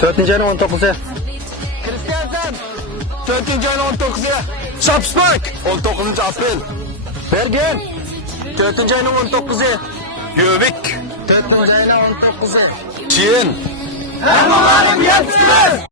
4. ayının 19'u. Kristiansen. 4. ayının 19'u. Şapspak. 19. aprel. Bergen. 4. ayının 19'u. Yövük. 4. ayının 19'u. Çin. Hem onların hepsi.